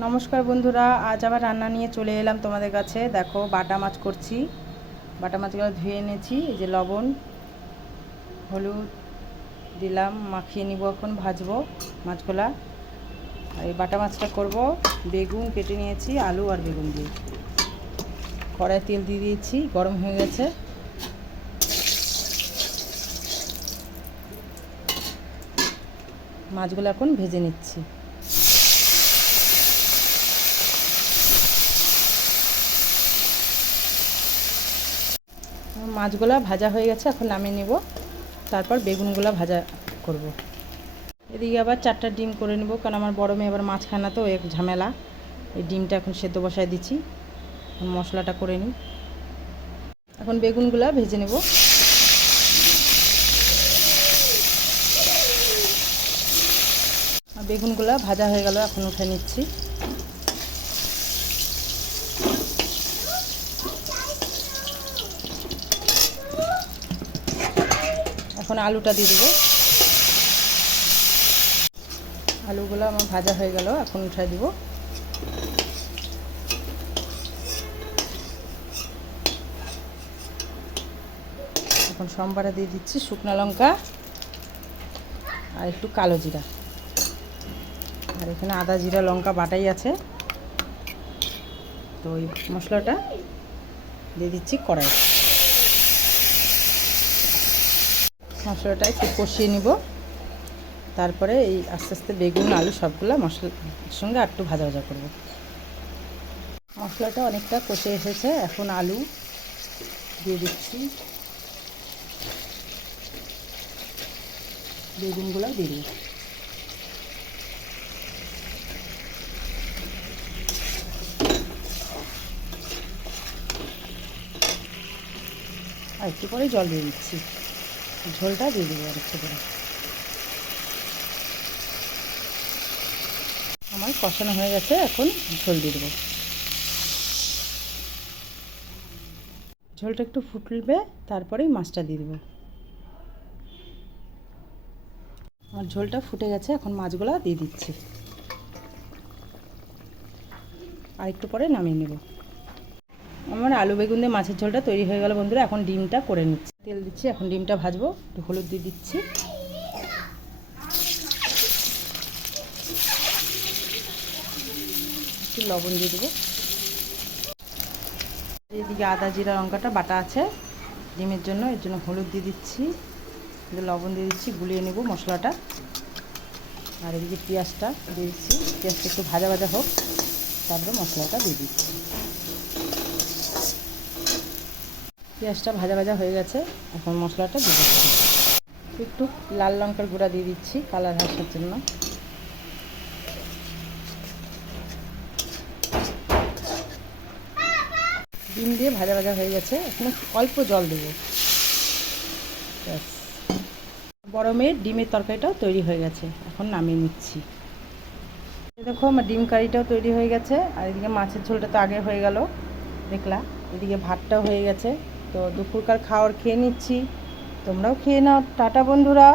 নমস্কার বন্ধুরা, আজ আবার রান্না নিয়ে চলে এলাম তোমাদের কাছে। দেখো, বাটা মাছ করছি। বাটা মাছগুলো ধুয়ে এনেছি। এই যে লবণ হলুদ দিলাম, মাখিয়ে নিব। এখন ভাজবো মাছগুলা। আর এই বাটা মাছটা করব। বেগুন কেটে নিয়েছি, আলু আর বেগুন দিয়ে। কড়াইয়ে তেল দিয়ে দিয়েছি, গরম হয়ে গেছে। মাছগুলো এখন ভেজে নিচ্ছি। মাছগুলো ভাজা হয়ে গেছে, এখন নামিয়ে নেব। তারপর বেগুনগুলো ভাজা করব। এদিকে আবার 4টা ডিম করে নেব, কারণ আমার বড় মেয়ে আবার মাছ খায় না, তো এক ঝামেলা। এই ডিমটা এখন সেদ্ধ বসায় দিচ্ছি। মশলাটা করে নিই। এখন বেগুনগুলো ভেজে নেব। বেগুনগুলো ভাজা হয়ে গেল, এখন উঠে নিচ্ছি। এখন আলুটা দিয়ে দেবো। আলুগুলো আমার ভাজা হয়ে গেল, এখন উঠাই দিব। এখন সম্বারে দিয়ে দিচ্ছি শুকনো লঙ্কা আর একটু কালো জিরা। আর এখানে আদা জিরা লঙ্কা বাটাই আছে। তো ওই মশলাটা দিয়ে দিচ্ছি কড়াই। মশলাটা একটু কষিয়ে নিব। তারপরে এই আস্তে আস্তে বেগুন আলু সবগুলো মশলার সঙ্গে আর একটু ভাজা ভাজা করব। মশলাটা অনেকটা কষে এসেছে, এখন আলু দিয়ে দিচ্ছি। বেগুনগুলো দিয়ে দিই। আর একটু পরে জল দিয়ে দিচ্ছি। ঝোলটা দিয়ে দেবো আর একটু করে। আমার কষানো হয়ে গেছে, এখন ঝোল দিয়ে দেবো। ঝোলটা একটু ফুটবে, তারপরেই মাছটা দিয়ে দেবো। আমার ঝোলটা ফুটে গেছে, এখন মাছগুলো দিয়ে দিচ্ছি। আর একটু পরে নামিয়ে নেব। আমার আলু বেগুন দিয়ে মাছের ঝোলটা তৈরি হয়ে গেল বন্ধুরা। এখন ডিমটা করে নিচ্ছি। তেল দিচ্ছি, এখন ডিমটা ভাজবো। একটু হলুদ দিয়ে দিচ্ছি, একটু লবণ দিয়ে দেবো। এদিকে আদা জিরা লঙ্কাটা বাটা আছে ডিমের জন্য, এর জন্য হলুদ দিয়ে দিচ্ছি, লবণ দিয়ে দিচ্ছি, গুলিয়ে নেব মশলাটা। আর এদিকে পেঁয়াজটা দিয়ে দিচ্ছি। পেঁয়াজটা একটু ভাজা ভাজা হোক, তারপরে মশলাটা দিয়ে দিচ্ছি। পেঁয়াজটা ভাজা ভাজা হয়ে গেছে, এখন মশলাটা দিয়ে দিচ্ছি। একটু লাল লঙ্কার গুঁড়া দিয়ে দিচ্ছি কালার আসার জন্য। ডিম দিয়ে ভাজা ভাজা হয়ে গেছে, এখন অল্প জল দেবো। ব্যাস, গরমের ডিমের তরকারিটাও তৈরি হয়ে গেছে, এখন নামিয়ে নিচ্ছি। দেখো, আমার ডিম কারিটাও তৈরি হয়ে গেছে। আর এদিকে মাছের ঝোলটা তো আগে হয়ে গেল দেখলা। এদিকে ভাতটাও হয়ে গেছে। তো দুপুরকার খাওয়ার খেয়ে নিচ্ছি। তোমরাও খেয়ে নাও। টাটা বন্ধুরা।